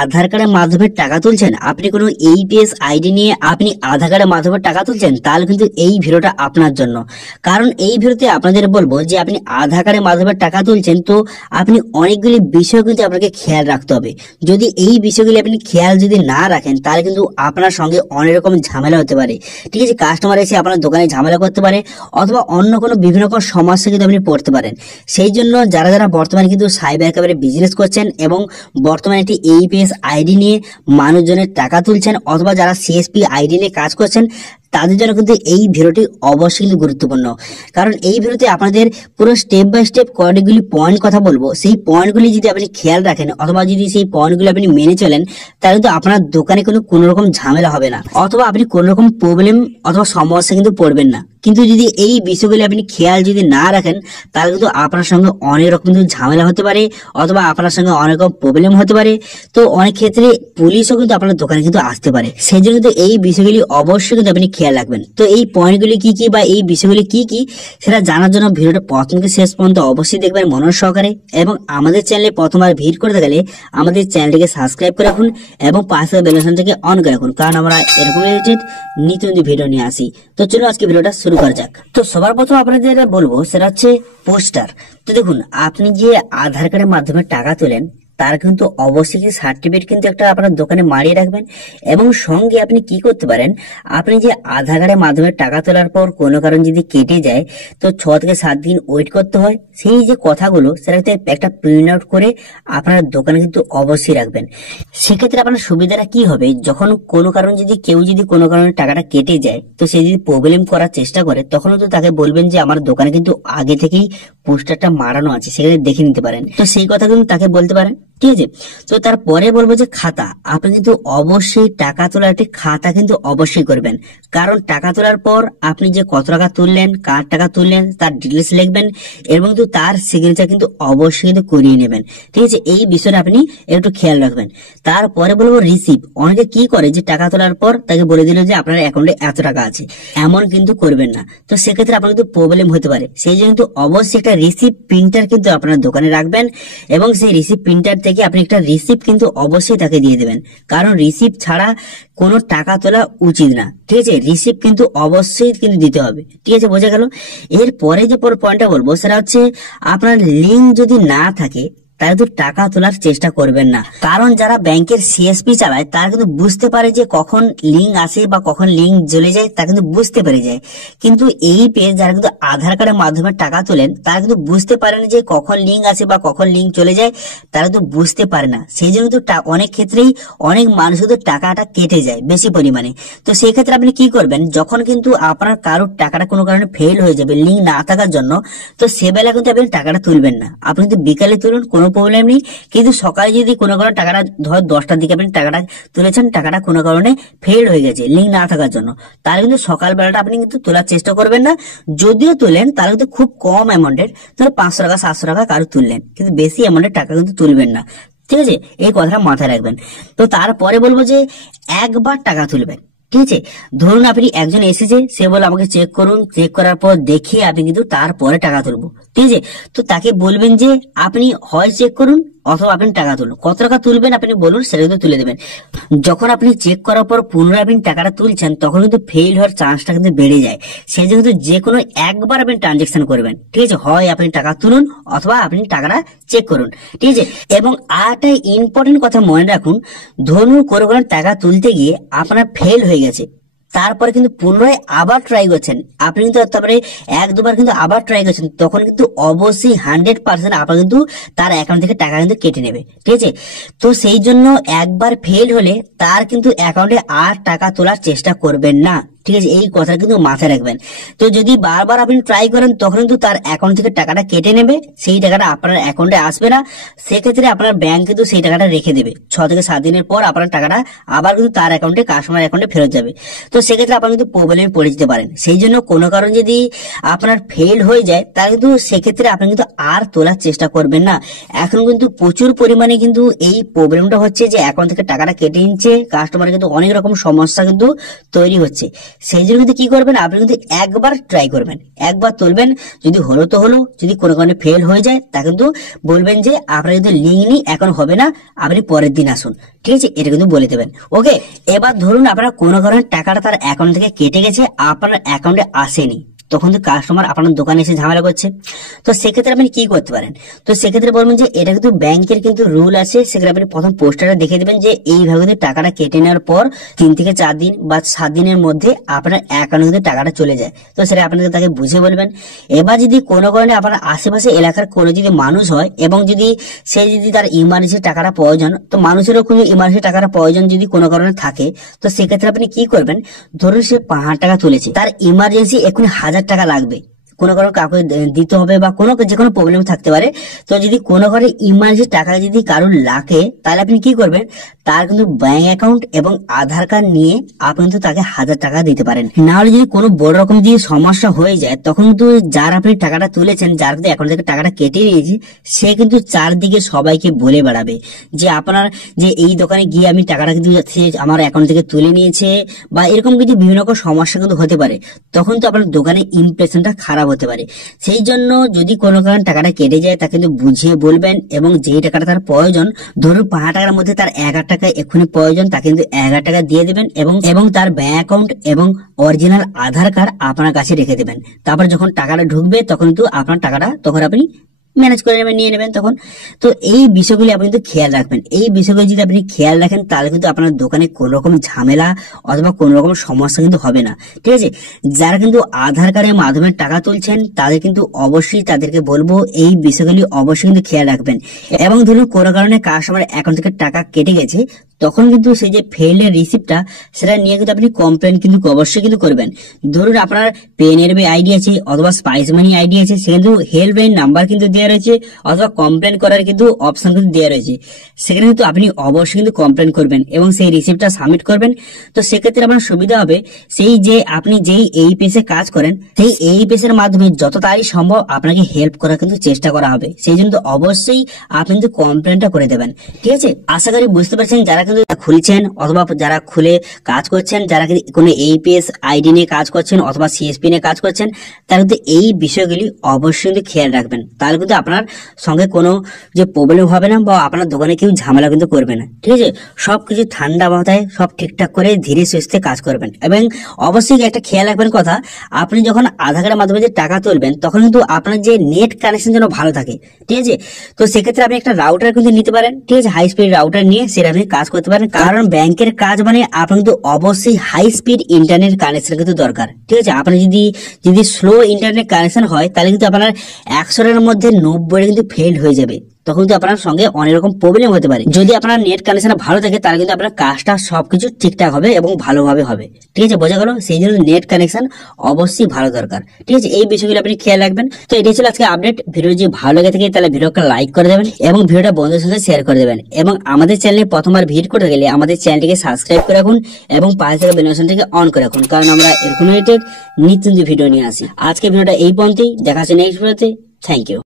আধার কার্ডের মাধ্যমে টাকা তুলছেন, আপনি কোনো এইপিএস আইডি নিয়ে আপনি আধার কার্ডের মাধ্যমে টাকা তুলছেন, তাহলে কিন্তু এই ভিডিওটা আপনার জন্য। কারণ এই ভিডিওতে আপনাদের বলবো যে আপনি আধার কার্ডের মাধ্যমে টাকা তুলছেন, তো আপনি অনেকগুলি বিষয় কিন্তু আপনাকে খেয়াল রাখতে হবে। যদি এই বিষয়গুলি আপনি খেয়াল যদি না রাখেন, তাহলে কিন্তু আপনার সঙ্গে অনেক রকম ঝামেলা হতে পারে। ঠিক আছে, কাস্টমার এসে আপনার দোকানে ঝামেলা করতে পারে, অথবা অন্য কোনো বিভিন্ন রকম সমস্যা কিন্তু আপনি পড়তে পারেন। সেই জন্য যারা যারা বর্তমানে কিন্তু সাইবার ক্যাফে বিজনেস করছেন এবং বর্তমানে একটি এইপিএস আইডি নিয়ে মানুষজনের টাকা তুলছেন, অথবা যারা সিএসপি আইডি নিয়ে কাজ করছেন, তাদের জন্য কিন্তু এই ভিডিওটি অবশ্যই কিন্তু গুরুত্বপূর্ণ। কারণ এই ভিডিওতে আপনাদের পুরো স্টেপ বাই স্টেপ কয়েকগুলি পয়েন্ট কথা বলবো। সেই পয়েন্টগুলি যদি আপনি খেয়াল রাখেন, অথবা যদি সেই পয়েন্টগুলি আপনি মেনে চলেন, তাহলে কিন্তু আপনার দোকানে কোনো রকম ঝামেলা হবে না, অথবা আপনি কোনো রকম প্রবলেম অথবা সমস্যা কিন্তু পড়বেন না। কিন্তু যদি এই বিষয়গুলি আপনি খেয়াল যদি না রাখেন, তাহলে কিন্তু আপনার সঙ্গে অনেক রকম কিন্তু ঝামেলা হতে পারে, অথবা আপনার সঙ্গে অনেক রকম প্রবলেম হতে পারে। তো অনেক ক্ষেত্রে পুলিশও কিন্তু আপনার দোকানে কিন্তু আসতে পারে। সেই জন্য কিন্তু এই বিষয়গুলি অবশ্যই কিন্তু আপনি খেয়াল রাখবেন। তো এই পয়েন্টগুলি কি কি বা এই বিষয়গুলি কি কি সেটা জানার জন্য ভিডিওটা প্রথম থেকে শেষ পর্যন্ত অবশ্যই দেখবেন মনোযোগ সহকারে। এবং আমাদের চ্যানেলে প্রথমবার ভিড় করতে গেলে আমাদের চ্যানেলটিকে সাবস্ক্রাইব করে রাখুন এবং পাশে বেল আইকনটিকে অন করে রাখুন, কারণ আমরা এরকম রিলেটেড নিত্য নতুন ভিডিও নিয়ে আসি। তো চলুন আজকে ভিডিওটা শুরু করা যাক। তো সবার প্রথম আপনাদের যেটা বলবো সেটা হচ্ছে পোস্টার। তো দেখুন, আপনি যে আধার কার্ডের মাধ্যমে টাকা তোলেন, তার কিন্তু অবশ্যই সার্টিফিকেট কিন্তু একটা আপনার দোকানে মারিয়ে রাখবেন। এবং সঙ্গে আপনি কি করতে পারেন, আপনি যে আধার কার্ডের মাধ্যমে টাকা তোলার পর কোনো কারণ যদি কেটে যায়, তো 6 থেকে 7 দিন ওয়েট করতে হয়। সেই যে কথাগুলো সেটাতে একটা প্রিন্ট আউট করে আপনার দোকানে কিন্তু অবশ্যই রাখবেন। সেক্ষেত্রে আপনার সুবিধাটা কি হবে, যখন কোনো কারণ যদি কেউ যদি কোনো কারণে টাকাটা কেটে যায়, তো সে যদি প্রবলেম করার চেষ্টা করে, তখন তো তাকে বলবেন যে আমার দোকানে কিন্তু আগে থেকেই পোস্টারটা মারানো আছে, সেখানে দেখে নিতে পারেন। তো সেই কথা কিন্তু তাকে বলতে পারেন। ঠিক আছে, তো তারপরে বলবো যে খাতা। আপনি কিন্তু অবশ্যই টাকা তোলার একটি খাতা কিন্তু অবশ্যই করবেন। কারণ টাকা তোলার পর আপনি যে কত টাকা তুললেন, কার টাকা তুললেন, তার ডিটেলস লিখবেন এবং কিন্তু তার সিগনেচার কিন্তু অবশ্যই কিন্তু করিয়ে নেবেন। ঠিক আছে, এই বিষয়টা আপনি একটু খেয়াল রাখবেন। তারপরে বলবো রিসিভ। অনেকে কি করে যে টাকা তোলার পর তাকে বলে দিল যে আপনার অ্যাকাউন্টে এত টাকা আছে, এমন কিন্তু করবেন না। তো সেক্ষেত্রে আপনার কিন্তু প্রবলেম হতে পারে। সেই জন্য কিন্তু অবশ্যই একটা রিসিভ প্রিন্টার কিন্তু আপনার দোকানে রাখবেন এবং সেই রিসিভ প্রিন্টার থেকে আপনি একটা রিসিপ্ট কিন্তু অবশ্যই তাকে দিয়ে দেবেন। কারণ রিসিপ্ট ছাড়া কোনো টাকা তোলা উচিত না। ঠিক আছে, রিসিপ্ট কিন্তু অবশ্যই কিন্তু দিতে হবে। ঠিক আছে, বোঝা গেল। এরপরে যে পয়েন্টটা বলবো সেটা হচ্ছে আপনার লিঙ্ক যদি না থাকে, তারা তো টাকা তোলার চেষ্টা করবেন না। কারণ যারা ব্যাংকের সিএসপি চালায় তারা কিন্তু বুঝতে পারে যে কখন লিঙ্ক আসে বা কখন লিঙ্ক জ্বলে যায়, তা কিন্তু বুঝতে পেরে যায়। কিন্তু এই পেজ যারা কিন্তু আধার কার্ডের মাধ্যমে টাকা তোলেন, তারা কিন্তু বুঝতে পারেন যে কখন লিঙ্ক আসে বা কখন লিঙ্ক চলে যায়, তারা তো বুঝতে পারে না। সেই জন্য তো অনেক ক্ষেত্রেই অনেক মানুষ কিন্তু টাকাটা কেটে যায় বেশি পরিমাণে। তো সেই ক্ষেত্রে আপনি কি করবেন, যখন কিন্তু আপনার কারোর টাকাটা কোনো কারণে ফেল হয়ে যাবে লিঙ্ক না থাকার জন্য, তো সেবেলা কিন্তু আপনি টাকাটা তুলবেন না। আপনি কিন্তু বিকালে তুলুন, কোনো প্রবলেম নেই। কিন্তু সকালে যদি কোনো কারণে টাকাটা ধর 10টার দিকে আপনি টাকাটা তুলেছেন, টাকাটা কোনো কারণে ফেল হয়ে গেছে লিঙ্ক না থাকার জন্য, তাহলে কিন্তু সকালবেলাটা আপনি কিন্তু তোলার চেষ্টা করবেন না। যদিও তোলেন তাহলে কিন্তু খুব কম অ্যামাউন্টের, ধরো 500 টাকা 700 টাকা কারো তুললেন, কিন্তু বেশি অ্যামাউন্টের টাকা কিন্তু তুলবেন না। ঠিক আছে, এই কথাটা মাথায় রাখবেন। তো তারপরে বলবো যে একবার টাকা তুলবেন। ঠিক আছে, ধরুন আপনি একজন এসেছে, সে বলে আমাকে চেক করুন, চেক করার পর দেখে আপনি কিন্তু তারপরে টাকা তুলবো। ঠিক আছে, তো তাকে বলবেন যে আপনি হয় চেক করুন অথবা আপনি টাকা তুলুন, কত টাকা তুলবেন আপনি বলুন, সেটা কিন্তু তুলে দেবেন। যখন আপনি চেক করার পর পুনরায় আপনি টাকাটা তুলছেন, তখন কিন্তু ফেল হওয়ার চান্সটা কিন্তু বেড়ে যায়। সেই জন্য কিন্তু যে কোনো একবার আপনি ট্রানজেকশন করবেন। ঠিক আছে, হয় আপনি টাকা তুলুন অথবা আপনি টাকাটা চেক করুন। ঠিক আছে, এবং আরেকটা ইম্পর্টেন্ট কথা মনে রাখুন, ধরুন কোনো টাকা তুলতে গিয়ে আপনার ফেল হয়ে গেছে, তারপরে কিন্তু পুনরায় আবার ট্রাই করছেন, আপনি কিন্তু তারপরে 1-2বার কিন্তু আবার ট্রাই করছেন, তখন কিন্তু অবশ্যই 100% আপনার কিন্তু তার অ্যাকাউন্ট থেকে টাকা কিন্তু কেটে নেবে। ঠিক আছে, তো সেই জন্য একবার ফেল হলে তার কিন্তু অ্যাকাউন্টে আর টাকা তোলার চেষ্টা করবেন না। ঠিক আছে, এই কথা কিন্তু মাথায় রাখবেন। তো যদি বারবার আপনি ট্রাই করেন, তখন কিন্তু তার অ্যাকাউন্ট থেকে টাকাটা কেটে নেবে, সেই টাকাটা আপনার অ্যাকাউন্টে আসবে না। সেক্ষেত্রে আপনার ব্যাংক কিন্তু সেই টাকাটা রেখে দেবে। 6 থেকে 7 দিনের পর আপনার টাকাটা আবার কিন্তু তার অ্যাকাউন্টে, কাস্টমার অ্যাকাউন্টে ফেরত যাবে। তো সেক্ষেত্রে আপনার কিন্তু প্রবলেমে পড়ে যেতে পারেন। সেই জন্য কোনো কারণ যদি আপনার ফেল হয়ে যায়, তাহলে কিন্তু সেক্ষেত্রে আপনি কিন্তু আর তোলার চেষ্টা করবেন না। এখন কিন্তু প্রচুর পরিমাণে কিন্তু এই প্রবলেমটা হচ্ছে যে অ্যাকাউন্ট থেকে টাকাটা কেটে নিচ্ছে, কাস্টমারের কিন্তু অনেক রকম সমস্যা কিন্তু তৈরি হচ্ছে। সেই জন্য কিন্তু কি করবেন, আপনি কিন্তু একবার ট্রাই করবেন, একবার তুলবেন, যদি হলো তো হলো, যদি কোনো কারণে ফেল হয়ে যায় তা কিন্তু বলবেন যে আপনার কিন্তু লিঙ্ক নেই, এখন হবে না, আপনি পরের দিন আসুন। ঠিক আছে, এটা কিন্তু বলে দেবেন। ওকে, এবার ধরুন আপনার কোনো কারণে টাকাটা তার অ্যাকাউন্ট থেকে কেটে গেছে, আপনার অ্যাকাউন্টে আসেনি, তখন তো কাস্টমার আপনার দোকানে এসে ঝামেলা করছে। তো সেক্ষেত্রে আপনি কি করতে পারেন, তো সেক্ষেত্রে বলবেন যে এটা কিন্তু ব্যাংকের কিন্তু রুল আছে, সেক্ষেত্রে আপনি প্রথম পোস্টারটা দেখে দেবেন যে এইভাবে কিন্তু টাকাটা কেটে নেওয়ার পর 3 থেকে 4 দিন বা 7 দিনের মধ্যে আপনার অ্যাকাউন্টে কিন্তু টাকাটা চলে যায়। তো সেটা আপনাকে তাকে বুঝে বলবেন। এবার যদি কোনো কারণে আপনার আশেপাশে এলাকার কোনো যদি মানুষ হয় এবং যদি সে যদি তার ইমার্জেন্সি টাকাটা প্রয়োজন, তো মানুষেরও কোনো ইমার্জেন্সি টাকাটা প্রয়োজন যদি কোনো কারণে থাকে, তো সেক্ষেত্রে আপনি কি করবেন, ধরুন সে 5,000 টাকা তুলেছে, তার ইমার্জেন্সি এখন 1,000 টাকা লাগবে, কোনো কারো কাউকে দিতে হবে বা কোনো যে কোনো প্রবলেম থাকতে পারে। তো যদি কোনো কারণে ইমার্জেন্সি টাকা যদি কারোর লাগে, তাহলে আপনি কি করবেন, তার কিন্তু ব্যাংক অ্যাকাউন্ট এবং আধার কার্ড নিয়ে আপনি কিন্তু তাকে 1,000 টাকা দিতে পারেন। না হলে যদি কোনো বড় রকম যদি সমস্যা হয়ে যায়, তখন কিন্তু যার আপনি টাকাটা তুলেছেন, যার কিন্তু অ্যাকাউন্ট থেকে টাকাটা কেটে নিয়েছে, সে কিন্তু চারদিকে সবাইকে বলে বেড়াবে যে আপনার যে এই দোকানে গিয়ে আমি টাকাটা কিন্তু আমার অ্যাকাউন্ট থেকে তুলে নিয়েছে, বা এরকম কিন্তু বিভিন্ন রকম সমস্যা কিন্তু হতে পারে। তখন তো আপনার দোকানের ইমপ্রেশনটা খারাপ হতে পারে। সেই জন্য যদি কোনো কারণে টাকাটা কেটে যায়, তা কিন্তু বুঝিয়ে বলবেন, এবং যেই টাকাটা তার প্রয়োজন, ধরুন 5,000 টাকার মধ্যে তার 1,000 টাকা এক্ষুনি প্রয়োজন, তাকে কিন্তু 1,000 টাকা দিয়ে দেবেন এবং তার ব্যাংক অ্যাকাউন্ট এবং অরিজিনাল আধার কার্ড আপনার কাছে রেখে দেবেন। তারপর যখন টাকাটা ঢুকবে তখন কিন্তু আপনার টাকাটা তখন আপনি ম্যানেজ করে নেবেন, নিয়ে নেবেন তখন। তো এই বিষয়গুলি আপনি কিন্তু খেয়াল রাখবেন। এই বিষয়গুলি যদি আপনি খেয়াল রাখেন, তাহলে কিন্তু আপনার দোকানে কোনো রকম ঝামেলা অথবা কোনো রকম সমস্যা কিন্তু হবে না। ঠিক আছে, যারা কিন্তু আধার কার্ডের মাধ্যমে টাকা তুলছেন, তাদের কিন্তু অবশ্যই তাদেরকে বলবো এই বিষয়গুলি অবশ্যই কিন্তু খেয়াল রাখবেন। এবং ধরুন কোনো কারণে কাস্টমার অ্যাকাউন্ট থেকে টাকা কেটে গেছে, তখন কিন্তু সেই যে ফেইলের রিসিপ্টটা, সেটা নিয়ে কিন্তু আপনি কমপ্লেন কিন্তু অবশ্যই কিন্তু করবেন। ধরুন আপনার পেনের আইডি আছে অথবা স্পাইস মানি আইডি আছে, সে কিন্তু হেল্পলাইন নাম্বার কিন্তু দেওয়া রয়েছে, অথবা কমপ্লেন করার কিন্তু অপশন কিন্তু দেওয়া রয়েছে। সেখানে কিন্তু আপনি অবশ্যই কিন্তু কমপ্লেন করবেন এবং সেই রিসিপ্টটা সাবমিট করবেন। তো সেক্ষেত্রে আপনার সুবিধা হবে, সেই যে আপনি যেই এই পেজে কাজ করেন, সেই এই পেজের মাধ্যমে যত তাড়াতাড়ি সম্ভব আপনাকে হেল্প করার কিন্তু চেষ্টা করা হবে। সেই জন্য অবশ্যই আপনি কিন্তু কমপ্লেনটা করে দেবেন। ঠিক আছে, আশা করি বুঝতে পারছেন। যারা কিন্তু খুলছেন অথবা যারা খুলে কাজ করছেন, যারা কিন্তু কোনো এইপিএস আইডি নিয়ে কাজ করছেন অথবা সিএসপি নিয়ে কাজ করছেন, তারা কিন্তু এই বিষয়গুলি অবশ্যই কিন্তু খেয়াল রাখবেন। তাহলে কিন্তু আপনার সঙ্গে কোনো যে প্রবলেম হবে না, বা আপনার দোকানে কেউ ঝামেলা কিন্তু করবে না। ঠিক আছে, সবকিছু ঠান্ডা মাথায় সব ঠিকঠাক করে ধীরে সুস্থে কাজ করবেন। এবং অবশ্যই একটা খেয়াল রাখবেন কথা, আপনি যখন আধার কার্ডের মাধ্যমে যে টাকা তুলবেন, তখন কিন্তু আপনার যে নেট কানেকশন যেন ভালো থাকে। ঠিক আছে, তো সেক্ষেত্রে আপনি একটা রাউটার কিন্তু নিতে পারেন। ঠিক আছে, হাই স্পিড রাউটার নিয়ে সেটা আপনি কাজ করতে পারেন, কারণ ব্যাংকের কাজ মানে আপনার কিন্তু অবশ্যই হাই স্পিড ইন্টারনেট কানেকশন কিন্তু দরকার। ঠিক আছে, আপনি যদি স্লো ইন্টারনেট কানেকশন হয়, তাহলে কিন্তু আপনার 100-এর মধ্যে 90 কিন্তু ফেল হয়ে যাবে। তখন কিন্তু আপনার সঙ্গে অনেক রকম প্রবলেম হতে পারে। যদি আপনার নেট কানেকশন ভালো থাকে, তাহলে কিন্তু আপনার কাজটা সবকিছু ঠিকঠাক হবে এবং ভালোভাবে হবে। ঠিক আছে, বোঝা গেল? সেই জন্য নেট কানেকশন অবশ্যই ভালো দরকার। ঠিক আছে, এই বিষয়গুলো আপনি খেয়াল রাখবেন। তো এটাই ছিল আজকে আপডেট। ভিডিও যদি ভালো লেগে থাকে, তাহলে ভিডিওকে লাইক করে দেবেন এবং ভিডিওটা বন্ধুদের সাথে শেয়ার করে দেবেন। এবং আমাদের চ্যানেলে প্রথমবার ভিজিট করতে গেলে আমাদের চ্যানেলটিকে সাবস্ক্রাইব করে রাখুন এবং পাশে থাকা বেল আইকনটিকে অন করে রাখুন, কারণ আমরা এরকম রিলেটেড নিত্য নতুন ভিডিও নিয়ে আসি। আজকে ভিডিওটা এই পর্যন্তই, দেখা হচ্ছে নেক্সট ভিডিওতে। Thank you.